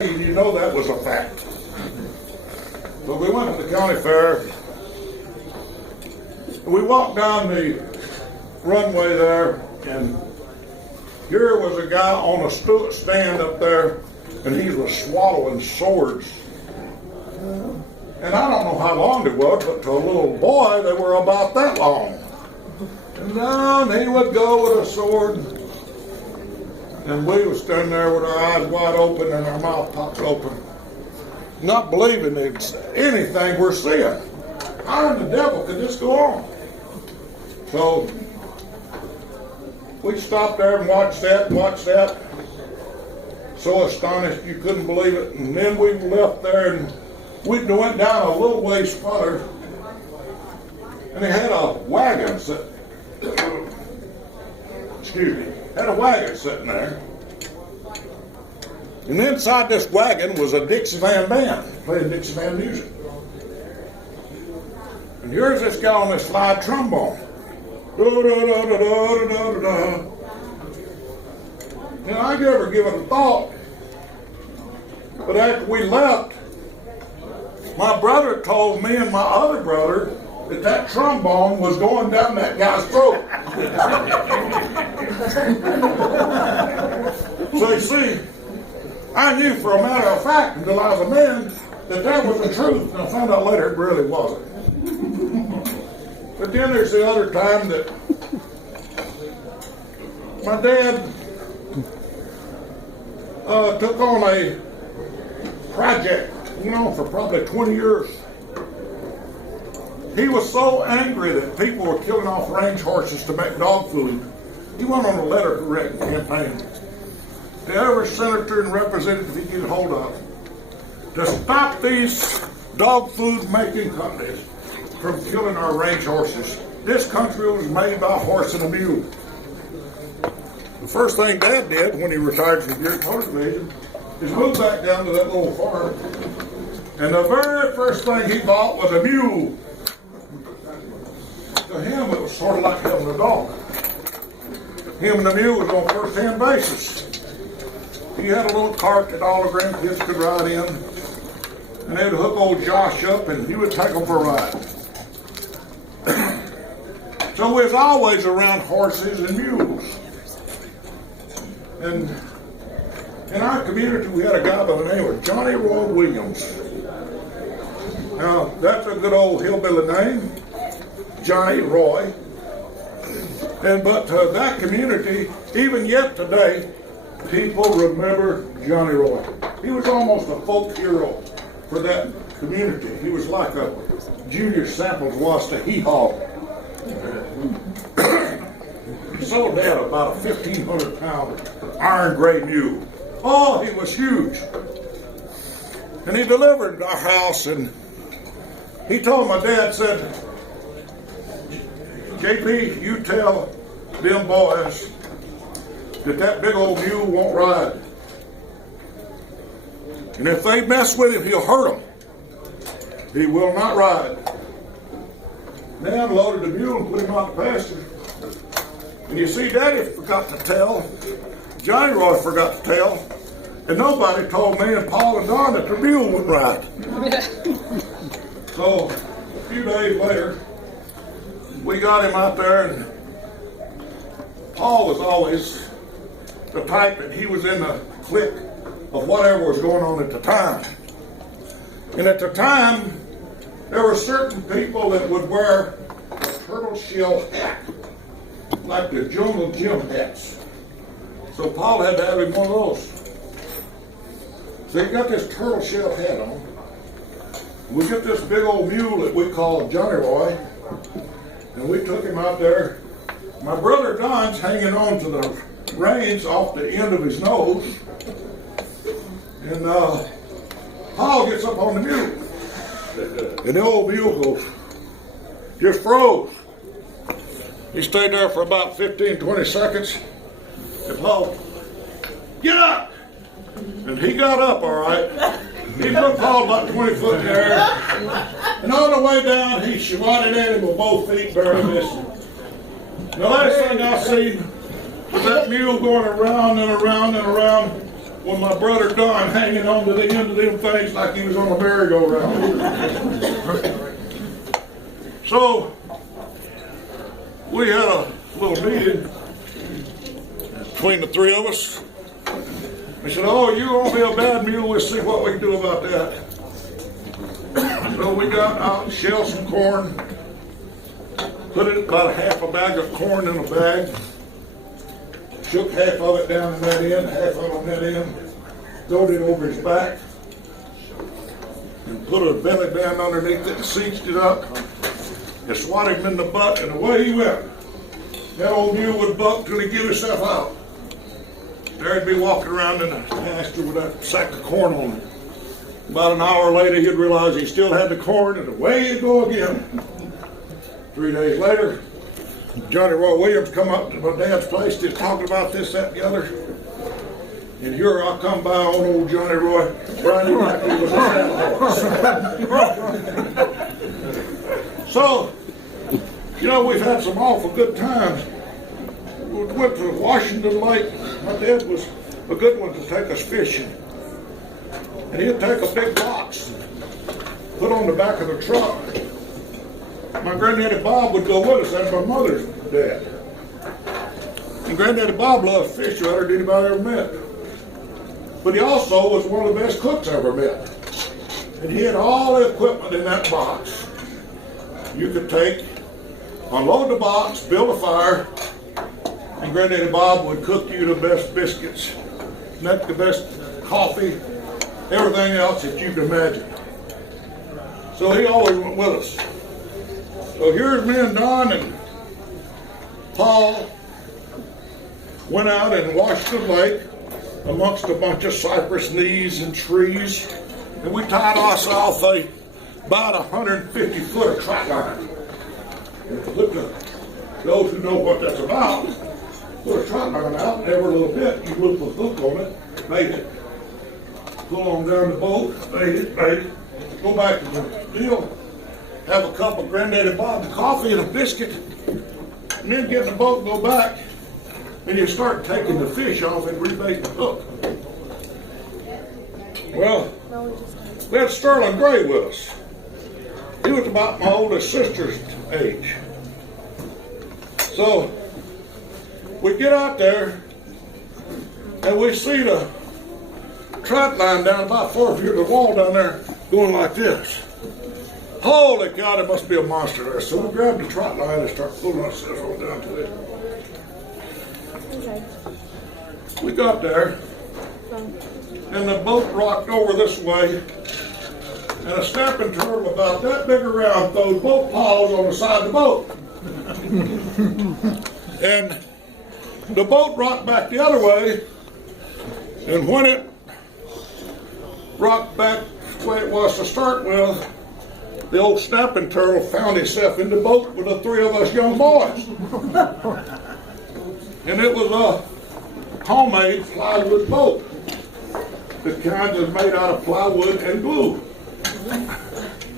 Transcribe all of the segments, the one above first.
You know that was a fact. So we went to the county fair. We walked down the runway there, and here was a guy on a stand up there, and he was swallowing swords. And I don't know how long they were, but to a little boy, they were about that long. And down he would go with a sword. And we were standing there with our eyes wide open and our mouth popped open, not believing it's anything we're seeing. How in the devil could this go on? So we stopped there and watched that. So astonished you couldn't believe it. And then we left there and we went down a little ways further, and they had a wagon sitting sitting there. And inside this wagon was a Dixieland band playing Dixieland music. And here's this guy on this slide trombone. Now, I'd never given a thought, but after we left, my brother told me and my other brother that trombone was going down that guy's throat. So you see, I knew for a matter of fact until I was a man that was the truth, and I found out later it really wasn't. But then there's the other time that my dad took on a project, for probably 20 years. He was so angry that people were killing off range horses to make dog food. He went on a letter writing campaign to every senator and representative he could get hold of to stop these dog food making companies from killing our range horses. This country was made by a horse and a mule. The first thing Dad did when he retired from the Motor Division is move back down to that little farm. And the very first thing he bought was a mule. To him, it was sort of like having a dog. Him and the mule was on first-hand basis. He had a little cart that all the grandkids could ride in. And they'd hook old Josh up, and he would take them for a ride. So we was always around horses and mules. And in our community, we had a guy by the name of Johnny Roy Williams. Now, that's a good old hillbilly name, Johnny Roy. But that community, even yet today, people remember Johnny Roy. He was almost a folk hero for that community. He was like a Junior Samples was to Hee-Haw. He sold that about a 1,500-pound iron gray mule. Oh, he was huge. And he delivered our house, and he told my dad, said, JP, you tell them boys that big old mule won't ride. And if they mess with him, he'll hurt them. He will not ride. Then I loaded the mule and put him out the pasture. And you see, Daddy forgot to tell, Johnny Roy forgot to tell, and nobody told me and Paul and Don that the mule wouldn't ride. So, a few days later, we got him out there, and Paul was always the type that he was in the clique of whatever was going on at the time. And at the time, there were certain people that would wear a turtle shell hat, like the Jungle Jim hats. So Paul had to have him one of those. So he got this turtle shell hat on. We get this big old mule that we call Johnny Roy, and we took him out there. My brother Don's hanging on to the reins off the end of his nose, and Paul gets up on the mule, and the old mule goes, just froze. He stayed there for about 15, 20 seconds, and Paul, get up! And he got up all right. He put Paul about 20 foot in the air, and on the way down, he swatted at him with both feet, barely missing. The last thing I seen was that mule going around and around and around with my brother Don hanging on to the end of them things like he was on a merry-go-round. So we had a little meeting between the three of us. We said, oh, you won't be a bad mule. We'll see what we can do about that. So we got out and shelled some corn, put it about half a bag of corn in a bag, shook half of it down in that end, half of it on that end, throwed it over his back, and put a belly band underneath it and cinched it up, and swatted him in the butt, and away he went. That old mule would buck till he give himself out. There he'd be walking around in the pasture with that sack of corn on him. About an hour later, he'd realize he still had the corn, and away he'd go again. 3 days later, Johnny Roy Williams come up to my dad's place, just talking about this, that, and the other. And here I come by on old Johnny Roy, riding like he was a saddle horse. So, you know, we've had some awful good times. We went to Washington Lake. My dad was a good one to take us fishing. And he'd take a big box, put on the back of the truck. My granddaddy Bob would go with us. That's my mother's dad. And Granddaddy Bob loved fish better than anybody ever met. But he also was one of the best cooks I ever met. And he had all the equipment in that box. You could take, unload the box, build a fire, and Granddaddy Bob would cook you the best biscuits, make the best coffee, everything else that you can imagine. So he always went with us. So here's me and Don and Paul went out in Washington Lake amongst a bunch of cypress knees and trees, and we tied ourselves about 150 foot of trot line. Look at those who know what that's about. Put a trot line out, and every little bit you loop a hook on it, bait it, pull on down the boat, bait it, go back to the deal, have a cup of Granddaddy Bob's coffee and a biscuit, and then get in the boat and go back, and you start taking the fish off and rebait the hook. Well, we had Sterling Gray with us. He was about my oldest sister's age. So we get out there and we see the trot line down about 4 feet of the wall down there going like this. Holy cow, there must be a monster there. So we grabbed the trot line and start pulling ourselves on down to it. Okay. We got there and the boat rocked over this way, and a snapping turtle about that big around throws both paws on the side of the boat. And the boat rocked back the other way, and when it rocked back the way it was to start with, the old snapping turtle found himself in the boat with the three of us young boys. And it was a homemade plywood boat. The kind that's made out of plywood and glue.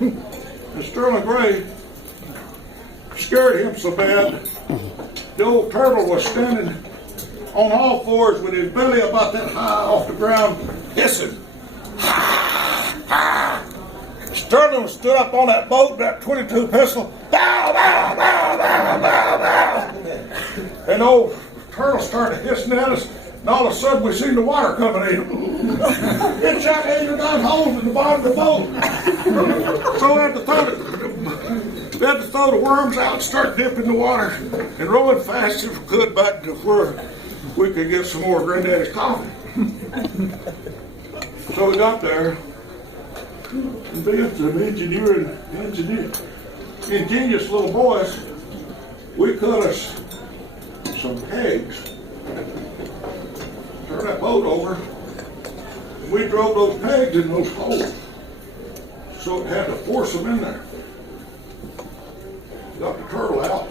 And Sterling Gray scared him so bad, the old turtle was standing on all fours with his belly about that high off the ground, hissing. Sterling stood up on that boat with that .22 pistol. Bow, bow, bow, bow, bow, bow. And old turtle started hissing at us. And all of a sudden, we seen the water coming in. It shot 8 or 9 holes in the bottom of the boat. So we had to throw the worms out and start dipping the water and rowing fast as we could back to where we could get some more Granddaddy's coffee. So we got there, and being some ingenious little boys, we cut us some pegs. Turn that boat over, and we drove those pegs in those holes. So it had to force them in there. Got the turtle out,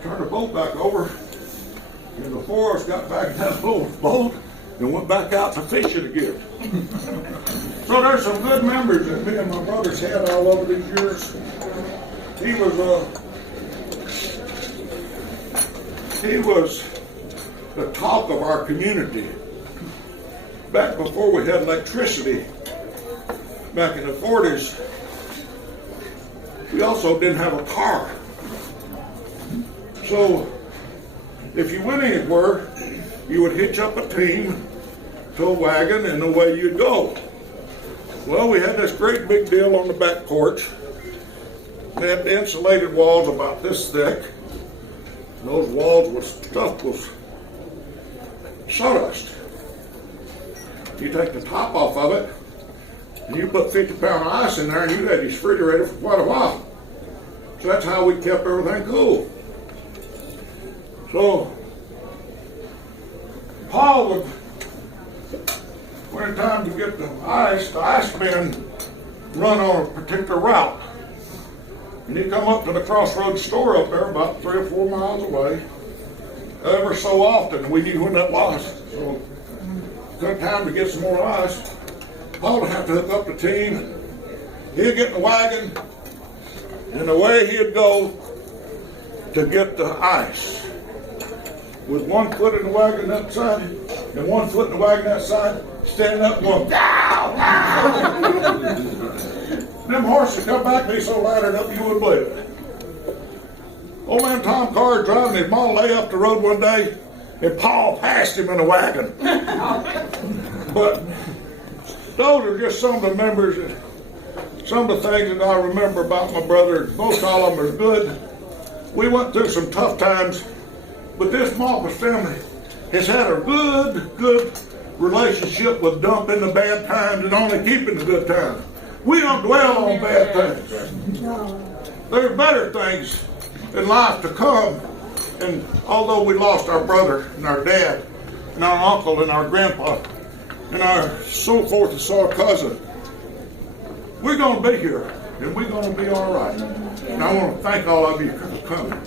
turned the boat back over, and the four of us got back in that little boat and went back out to fishing again. So there's some good memories that me and my brothers had all over these years. He was the talk of our community. back before we had electricity, back in the 40s, we also didn't have a car. So if you went anywhere, you would hitch up a team to a wagon and away you'd go. Well, we had this great big deal on the back porch. They had insulated walls about this thick. Those walls were stuffed with sawdust. You take the top off of it, and you put 50-pound of ice in there, and you had your refrigerator for quite a while. So that's how we kept everything cool. So Paul would, when it's time to get the ice bin run on a particular route. And you come up to the Crossroads store up there about 3 or 4 miles away. Ever so often, we knew when that was. So good time to get some more ice. Paul would have to hook up the team. He'd get in the wagon, and away he'd go to get the ice. With one foot in the wagon that side, and one foot in the wagon that side, standing up going, "Dow, dow." Them horses come back and be so laddered up you wouldn't believe it. Old man Tom Carr driving his Model A up the road one day, and Paul passed him in the wagon. But those are just some of the memories, some of the things that I remember about my brother. Most all of them are good. We went through some tough times, but this Molpus family has had a good relationship with dumping the bad times and only keeping the good times. We don't dwell on bad things. There are better things in life to come. And although we lost our brother and our dad and our uncle and our grandpa and our so forth and so our cousin, we're going to be here and we're going to be all right. And I want to thank all of you for coming.